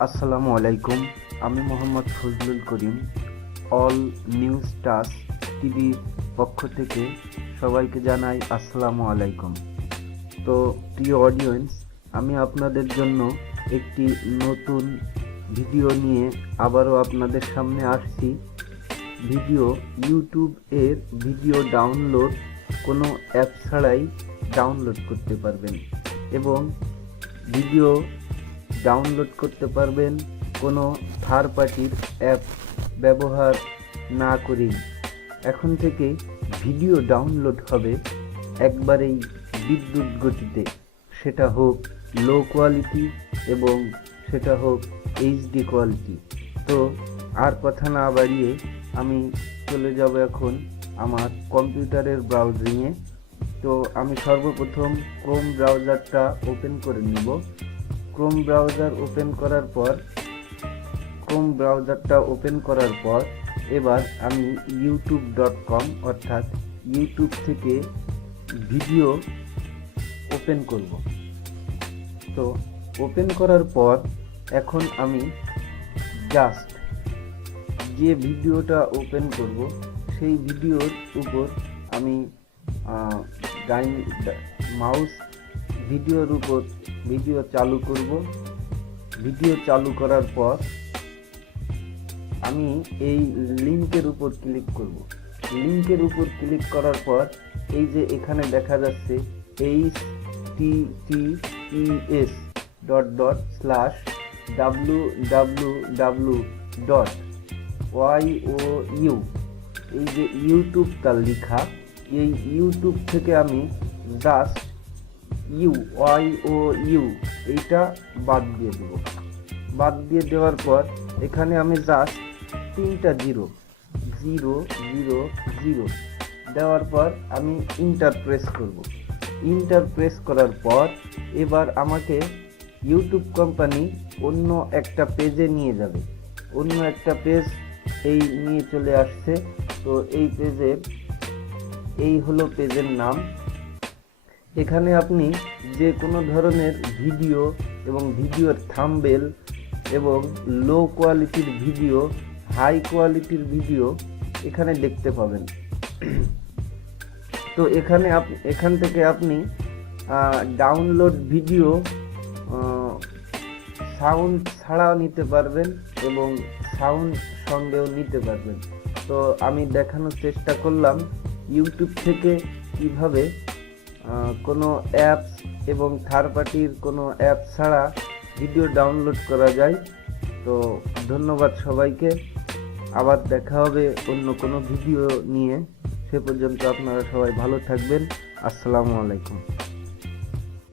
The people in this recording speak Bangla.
আসসালামু আলাইকুম। আমি Mohammad Fazlul Karim all news touch টিভির পক্ষ থেকে সবাইকে জানাই আসসালামু আলাইকুম। তো প্রিয় অডিয়েন্স, আমি আপনাদের জন্য একটি নতুন ভিডিও নিয়ে আবারও আপনাদের সামনে আসছি। ইউটিউব এর ভিডিও ডাউনলোড কোনো অ্যাপ ছাড়াই ডাউনলোড করতে পারবেন এবং ভিডিও ডাউনলোড করতে পারবেন কোনো থার্ড পার্টির অ্যাপ ব্যবহার না করেই। এখন থেকে ভিডিও ডাউনলোড হবে একবারেই বিদ্যুৎ গতিতে, সেটা হোক লো কোয়ালিটি এবং সেটা হোক এইচডি কোয়ালিটি। তো আর কথা না বাড়িয়ে আমি চলে যাব এখন আমার কম্পিউটারের ব্রাউজিংয়ে। তো আমি সর্বপ্রথম ক্রোম ব্রাউজারটা ওপেন করে নিব। ক্রোম ব্রাউজারটা ওপেন করার পর এবার আমি youtube.com অর্থাৎ ইউটিউব থেকে ভিডিও ওপেন করব। তো ওপেন করার পর এখন আমি জাস্ট যে ভিডিওটা ওপেন করব সেই ভিডিওর উপর আমি মাউস ভিডিওর উপর ভিডিও চালু করব। ভিডিও চালু করার পর আমি এই লিংকের উপর ক্লিক করব। লিংকের উপর ক্লিক করার পর এই যে এখানে দেখা যাচ্ছে https://www.you এই যে ইউটিউবটা লেখা, এই ইউটিউব থেকে আমি জাস্ট ইউ এইটা বাদ দিয়ে দেব। বাদ দিয়ে দেওয়ার পর এখানে আমি জাস্ট 3টা জিরো দেওয়ার পর আমি ইন্টার প্রেস করব। ইন্টার প্রেস করার পর এবার আমাকে ইউটিউব কোম্পানি অন্য একটা পেজে নিয়ে যাবে। অন্য একটা পেজ এই নিয়ে চলে আসছে। তো এই পেজের এই হলো পেজের নাম। এখানে আপনি যে কোনো ধরনের ভিডিও এবং ভিডিওর থাম্বনেল এবং লো কোয়ালিটির ভিডিও, হাই কোয়ালিটির ভিডিও এখানে দেখতে পাবেন। তো এখান থেকে আপনি ডাউনলোড ভিডিও সাউন্ড ছাড়াও নিতে পারবেন এবং সাউন্ড সঙ্গেও নিতে পারবেন। তো আমি দেখানোর চেষ্টা করলাম ইউটিউব থেকে কিভাবে কোনো অ্যাপস এবং থার্ড পার্টির কোনো অ্যাপ ছাড়া ভিডিও ডাউনলোড করা যায়। তো ধন্যবাদ সবাইকে। আবার দেখা হবে অন্য কোনো ভিডিও নিয়ে। সে পর্যন্ত আপনারা সবাই ভালো থাকবেন। আসসালামু আলাইকুম।